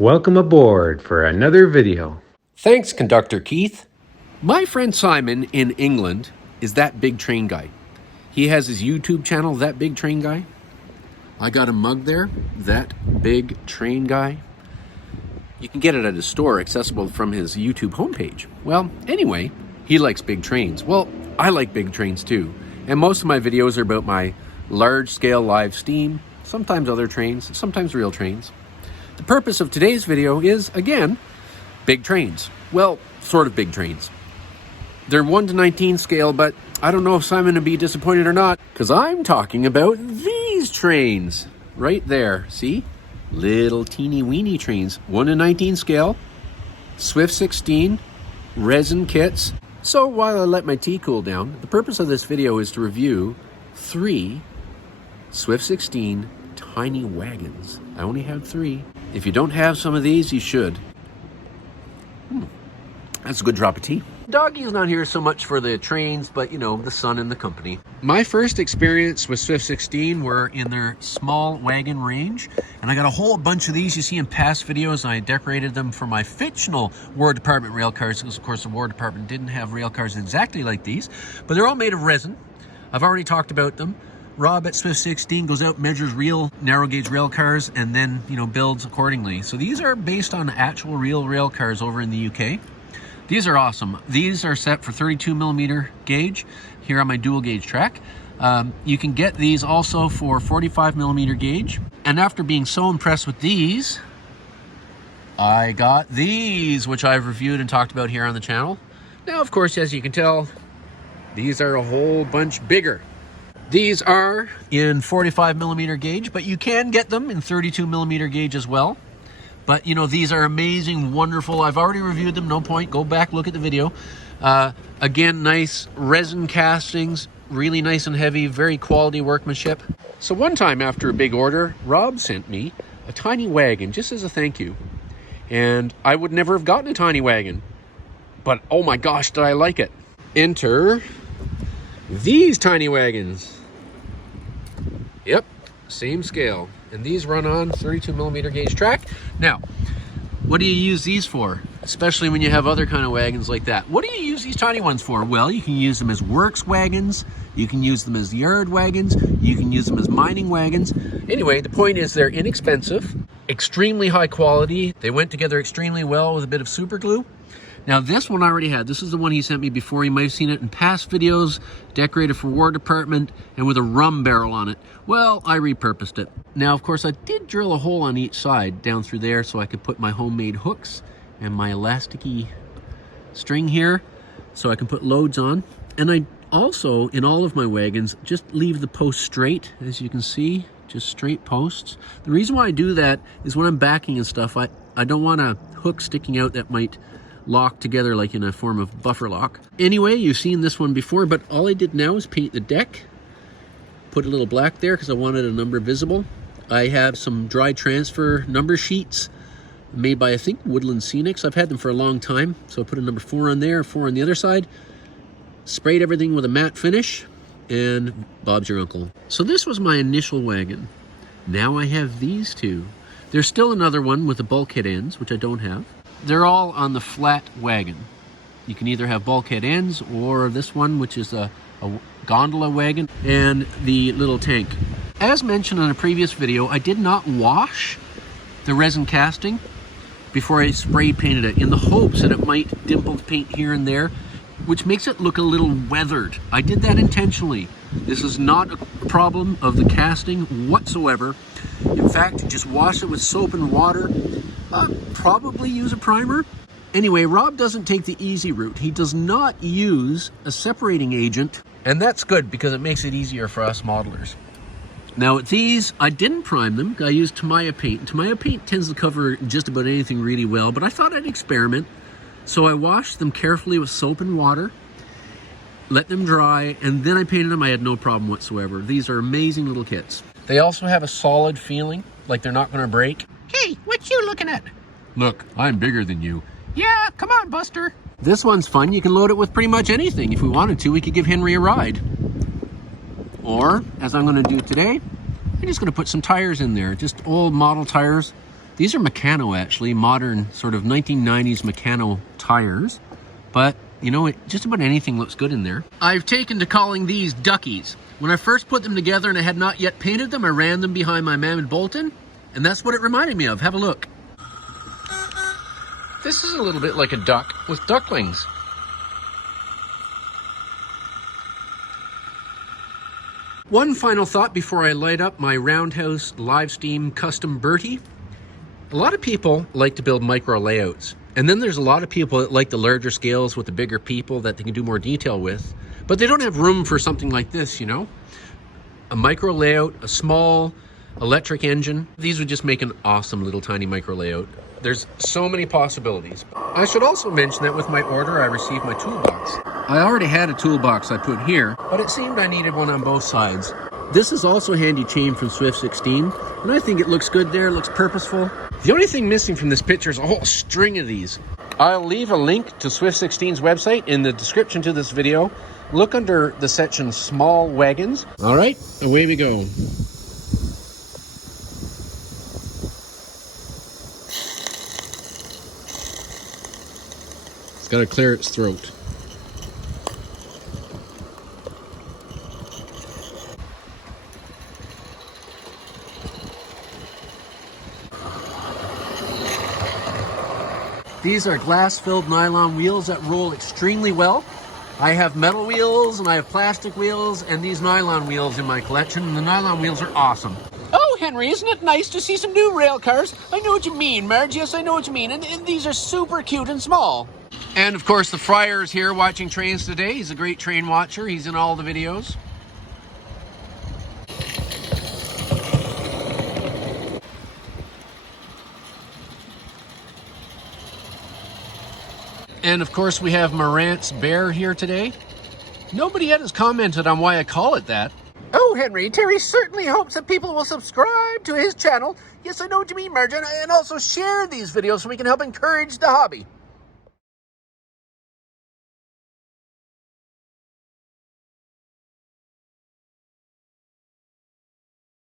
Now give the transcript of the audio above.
Welcome aboard for another video. Thanks, Conductor Keith. My friend Simon in England is That Big Train Guy. He has his YouTube channel, That Big Train Guy. I got a mug there, That Big Train Guy. You can get it at his store, accessible from his YouTube homepage. Well, anyway, he likes big trains. Well, I like big trains too. And most of my videos are about my large-scale live steam, sometimes other trains, sometimes real trains. The purpose of today's video is, again, big trains. Well, sort of big trains. They're 1 to 19 scale, but I don't know if Simon would be disappointed or not, because I'm talking about these trains. Right there, see? Little teeny weeny trains, 1 to 19 scale, Swift 16, resin kits. So while I let my tea cool down, the purpose of this video is to review 3 Swift 16 tiny wagons. I only have 3. If you don't have some of these, you should. That's a good drop of tea. Doggy's not here so much for the trains, but you know, the sun and the company. My first experience with Swift 16 were in their small wagon range, and I got a whole bunch of these you see in past videos. I decorated them for my fictional War Department rail cars, because of course the War Department didn't have rail cars exactly like these, but they're all made of resin. I've already talked about them. Rob at Swift 16 goes out, measures real narrow gauge rail cars, and then, you know, builds accordingly. So these are based on actual real rail cars over in the UK. These are awesome. These are set for 32 millimeter gauge here on my dual gauge track. You can get these also for 45 millimeter gauge. And after being so impressed with these, I got these, which I've reviewed and talked about here on the channel. Now, of course, as you can tell, these are a whole bunch bigger. These are in 45 millimeter gauge, but you can get them in 32 millimeter gauge as well. But you know, these are amazing, wonderful. I've already reviewed them, no point. Go back, look at the video. Again, nice resin castings, really nice and heavy, very quality workmanship. So one time after a big order, Rob sent me a tiny wagon just as a thank you. And I would never have gotten a tiny wagon. But oh my gosh, did I like it. Enter these tiny wagons. Yep, same scale. And these run on 32 millimeter gauge track. Now, what do you use these for? Especially when you have other kind of wagons like that. What do you use these tiny ones for? Well, you can use them as works wagons. You can use them as yard wagons. You can use them as mining wagons. Anyway, the point is they're inexpensive, extremely high quality. They went together extremely well with a bit of super glue. Now this one I already had. This is the one he sent me before. You might have seen it in past videos, decorated for War Department and with a rum barrel on it. Well, I repurposed it. Now, of course, I did drill a hole on each side down through there so I could put my homemade hooks and my elasticy string here so I can put loads on. And I also, in all of my wagons, just leave the posts straight, as you can see, just straight posts. The reason why I do that is when I'm backing and stuff, I don't want a hook sticking out that might lock together like in a form of buffer lock. Anyway, you've seen this one before, but all I did now is paint the deck. Put a little black there because I wanted a number visible. I have some dry transfer number sheets made by, I think, Woodland Scenics. I've had them for a long time, so I put a number 4 on there, 4 on the other side. Sprayed everything with a matte finish, and Bob's your uncle. So this was my initial wagon. Now I have these two. There's still another one with the bulkhead ends, which I don't have. They're all on the flat wagon. You can either have bulkhead ends or this one, which is a gondola wagon, and the little tank. As mentioned in a previous video, I did not wash the resin casting before I spray painted it in the hopes that it might dimple the paint here and there, which makes it look a little weathered. I did that intentionally. This is not a problem of the casting whatsoever. In fact, just wash it with soap and water. Probably use a primer. Anyway, Rob doesn't take the easy route. He does not use a separating agent, and that's good because it makes it easier for us modelers. Now with these, I didn't prime them. I used Tamiya paint. Tamiya paint tends to cover just about anything really well, but I thought I'd experiment. So I washed them carefully with soap and water, let them dry, and then I painted them. I had no problem whatsoever. These are amazing little kits. They also have a solid feeling, like they're not gonna break. Hey, what you looking at? Look, I'm bigger than you. Yeah, come on, Buster. This one's fun. You can load it with pretty much anything. If we wanted to, we could give Henry a ride. Or, as I'm gonna do today, I'm just gonna put some tires in there, just old model tires. These are Meccano, actually, modern sort of 1990s Meccano tires. But, you know, just about anything looks good in there. I've taken to calling these duckies. When I first put them together and I had not yet painted them, I ran them behind my Mammoth Bolton, and that's what it reminded me of. Have a look. This is a little bit like a duck with duck wings. One final thought before I light up my Roundhouse Live Steam Custom Bertie. A lot of people like to build micro layouts. And then there's a lot of people that like the larger scales with the bigger people that they can do more detail with. But they don't have room for something like this, you know? A micro layout, a small electric engine. These would just make an awesome little tiny micro layout. There's so many possibilities. I should also mention that with my order, I received my toolbox. I already had a toolbox I put here, but it seemed I needed one on both sides. This is also a handy chain from Swift 16, and I think it looks good there, it looks purposeful. The only thing missing from this picture is a whole string of these. I'll leave a link to Swift 16's website in the description to this video. Look under the section Small Wagons. All right, away we go. It's got to clear its throat. These are glass-filled nylon wheels that roll extremely well. I have metal wheels and I have plastic wheels and these nylon wheels in my collection, and the nylon wheels are awesome. Oh, Henry, isn't it nice to see some new rail cars? I know what you mean, Marge. Yes, I know what you mean. And these are super cute and small. And of course, the Friar is here watching trains today. He's a great train watcher. He's in all the videos. And of course, we have Morant's Bear here today. Nobody yet has commented on why I call it that. Oh, Henry, Terry certainly hopes that people will subscribe to his channel. Yes, I know what you mean, Marge, and also share these videos so we can help encourage the hobby.